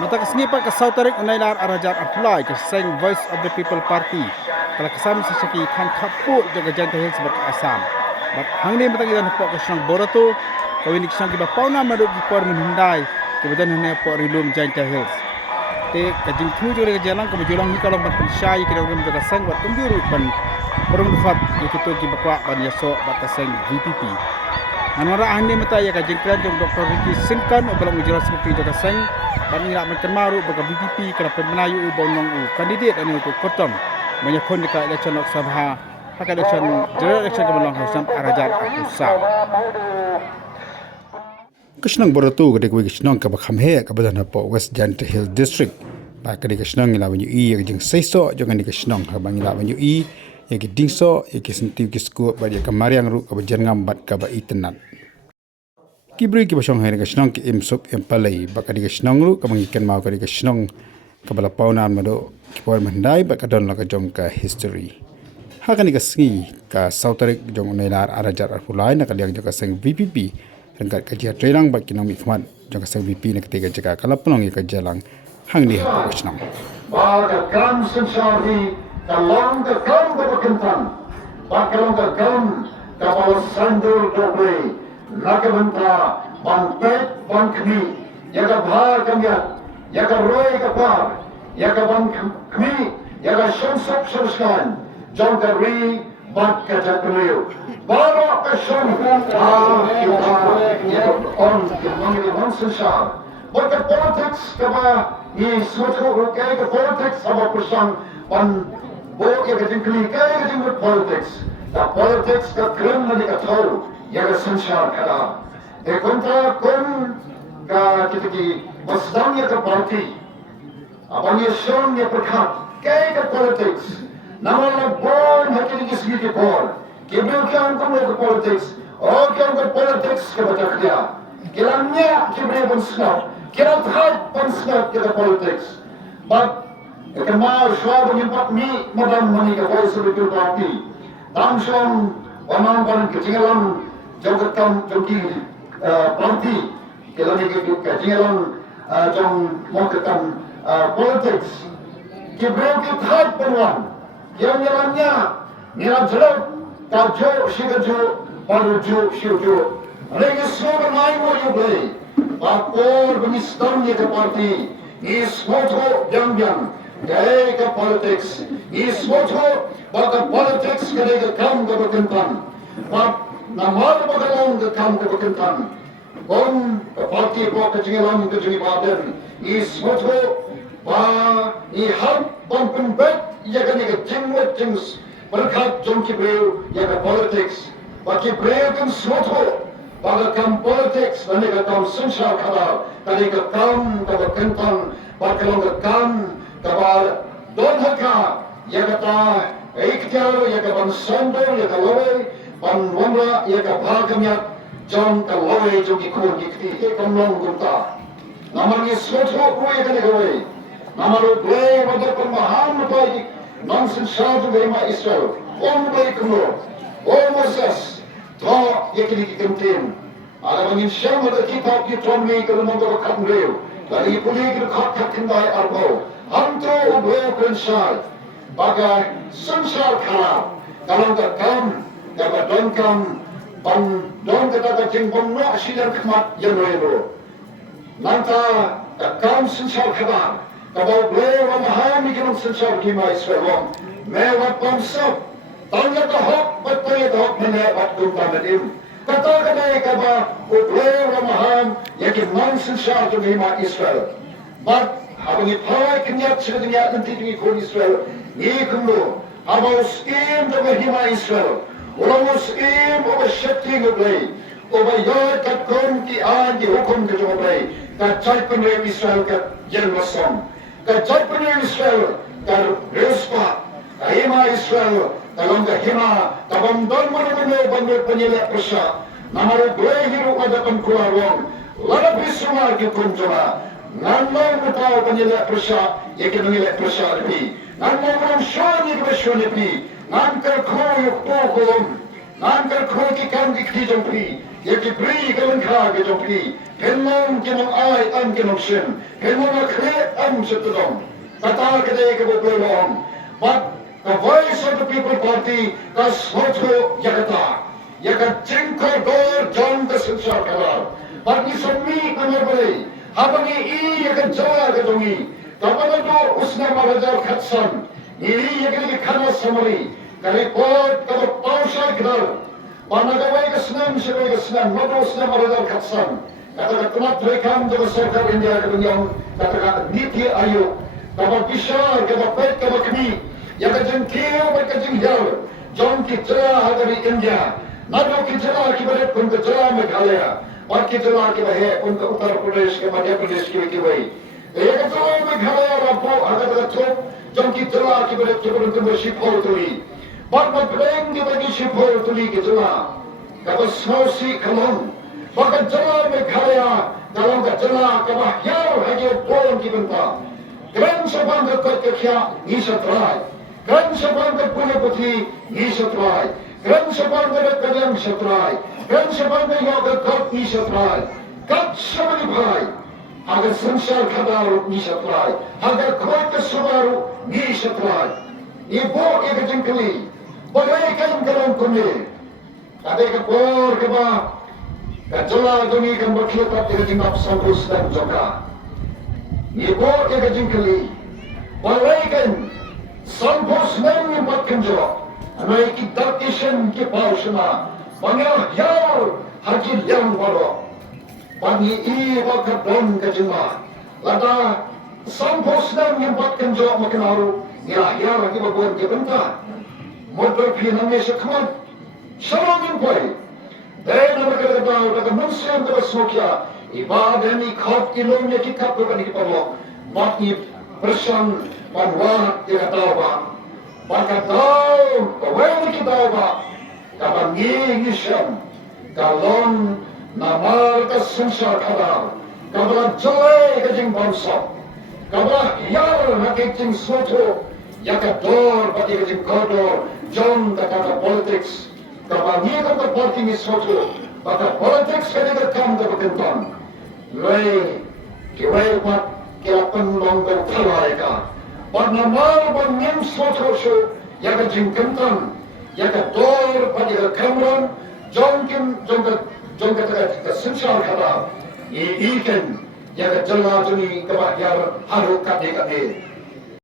Mata Sngewbha ka Sautarik unailar arajar apply ke Seng Voice of the People Party. Kalau kesam sesaki than kaput jaga janta hills berasam. But hangni mata kita nampak ke Sngewbha Borato, kawin iksan kita pauna maduk di por menhundai, kemudian hanya por rilum janta hills. Te kajing tu juga jalan kemujulang ni kalau ban pensyai kita orang jaga Seng buat kemburu ban perumhat itu kita bakwa ban yaso bat Seng VPP. Anwara ahli mata ya kajing kran jong Dr. Ricky Sinkan obang ujiran seperti jaga Seng. Bani nak makan maru bagi BPP kerana pemenayu ubang kandidat anu untuk kotong menyokong dekat election Lok Sabha hak election general election kemelang Hasam Arajar Akusa. Kesenang Borato kedek we kesenang ka bakham he ka badan apa West Janta Hill District. Ba kedek kesenang ila banyu i ke jeng seiso jangan di kesenang ha bang ila banyu i ya ke dingso ya ke sentiu ke sku ba dia kamariang ru ka bajan ngambat ka ba itenat. Briew ki basong hari kesenang ki imsup yang Blei baka di kesenang lu kamang ikan mau ka di kesenang kabala paunan mado ki por mandai baka don la ka jong ka history hakan di kesengi ka Sautarik jong unailar arajar arpulai na kaliang jong ka Seng VPP rengkat ka jia trailang bak kinong mikmat jong ka Seng VP na ketiga jaga kala penong ka jalang hang di ha kesenang baka kam Synshar di kalong ka kam ka kentan bakalong ka kam ka bala sandur do Blei Nakabanta, Beit, Khuid, Yaga Bha Kamya, Yaga Roy Kapar, Yaga Khuid, Yaga Shamsup Shamskan, John Ri, Bat Briew. Baro Kashon, on Synshar. But the politics, Kaba, is what the politics about Kusan, one book, JINGPYNBEIT, with politics. The politics, the criminal, the toll. Yaga Synshar Khadar. Kontra kon ka kitaki wasdam ya ka party. Abang ya shon ya perkat. Kaya ka politics. Namal na born hakili kisgi ki born. Kibril ka angkong ya ka politics. O ka angkong politics ka Pynjakhlia. Kilamnya kibril pun snap. Kilat hat pun snap ya ka politics. But kemar shwab nyimpat mi madam mani ka voice of the people party. Tamshon wanang paling kecingalan jangkauan jangki parti kelani kecingalan jang mengketam politics Briew third peluang yang jalannya nilai jelek tajo sigajo parujo siujo lagi semua main mau Blei bakor benistam ye ke parti is moto yang gaya ke politics is moto baka politics kaya ke kam ke berkentan Namar bagalong ke kam ke berkentan. Kon parti po kecingalan JINGPYNBEIT is moto ba ihab Pynjakhlia ya kan ke jingwet berkat jongki Briew ya ke politics. Baki Briew kan moto baga kam politics dan ke kam Synshar Khadar tadi ke kam ke berkentan bagalong ke kam ke ba don haka ya kata ikhtiar ya ke ban sondor ya ke lawai Ban wanda ya ka bhagamya John ka loe jogi ko gikti ke kamlong gumta namar ni sotho ko ya ka lewe namar Blei wada par mahan pai non Synshar jo ma Israel on Blei kumlo o Moses to ya ki kimtin ala bangin sham da kitab ki tommi ka mo ko khamreu lagi puli ki khat khat kindai arbo antro o Blei Synshar baga Synshar Khadar kalong ka kam Kaba donkam ban don kata kacing bono asilar khmat yano nanta kam Synshar Khadar kaba Blei wa mahami kinong Synshar ki ma Israel me wa pamsap tanya ka hok patay ka hok mene at kunta nadim kata kaba o Blei wa maham yakin non Synshar to ma Israel but habang ipaway kanyat sila kanyat nanti tingi ko Israel ni kumlo habang skim to ma Israel Orang Muslim over shifting of Blei, over your katkom ki an ki hukum ke jom Blei, ka JINGPYNBEIT Israel ka Jerusalem, ka JINGPYNBEIT Israel ka Respa, ka Hima Israel, ka Langga Hima, ka Bamdon Manamano Banyo Panyela Prasya, Namaru Blei hiru kadapan kularong, lalap Israel ki kunjala, nganong mutaw Panyela Prasya, yakin Panyela Prasya lepi, nganong Ramshan yakin Prasya lepi, Angker koyuk tokom, nan kar Khuid ki kan ki khi jong pi ye ki Briew ka lan kha ke jong pi henmon ki mong ai an ki mong shin henmon na khre am se to dong kata ke de ke bo pe long but the voice of the people party ka socho yakata yakat jingko dor John the Synshar Khadar but ni sommi kamar bale habangi I yakat jawa ke dongi kapana do usna marajar khatsan ni yakat ki khana samari kali pot ka pausha kidal panagawai ka snam shiroi ka snam mado usna marajar khatsan kata kemat rekam do sarkar India ke dunyong kata niti ayo kaba bishar kaba pet kaba kami yakat jengkio mereka jengjal John ki jala dari India Nado की जिला की बड़े उनका जिला मेघालय और की जिला की बहे उनका उत्तर प्रदेश के मध्य प्रदेश की वही एक जिला मेघालय रापो अगर तो जब की जिला की बड़े चुपड़ तुम शिफोर तुली बट मत ब्लेंग की बड़ी शिफोर तुली की जिला कब स्नोसी कलों बट जिला मेघालय कलों का जिला कब यार है ये पोलन की बनता ग्रैंड सभा में करके क्या निशत्राय ग्रैंड सभा में पुणे पुथी निशत्राय Grand Sabang dari Kaliang Satrai, Grand Sabang dari Yoga Kot Ni Satrai, Kat Sabani Bhai, agar Synshar Khadar Ni Satrai, agar Khuid Sabaru Ni Satrai. Ibu ibu jengkeli, boleh kan kalam kunde, ada kapor keba, kacala duni kan berkilat dengan jingap sangkus dan joka. Ibu ibu jengkeli, boleh kan sangkus dan impat kenjok. Anai ki darkishan ki paushna bangal yar haji yang baro bani I wakat don kajima lada sampusna nyampat kenjo makanaru ya yar ki babon ki benta motor phi name shakman shalom koi dai namakar da daga munsem da sokya ibadani khot kilom ne ki kap bani ki parlo baki prashan panwa ki katawa Baratobl, kawai kita ba, kabangi ngisam, kalon namar ka Synshar Khadar, kabla jalai ka jing bangsa, kabla yar na ka jing soto, yakador pati ka jing kodor, John ka politics, kabangi ka party ni soto, baka politics ka ka kam ka bakentan, Blei, kiwai pat kila penlong ka thalai ka. Barnamal bangim socho yaga jingkentan yaga dor pada kamran jongka ka Synshar Khadar ikan yaga jala juni kaba yar haru kade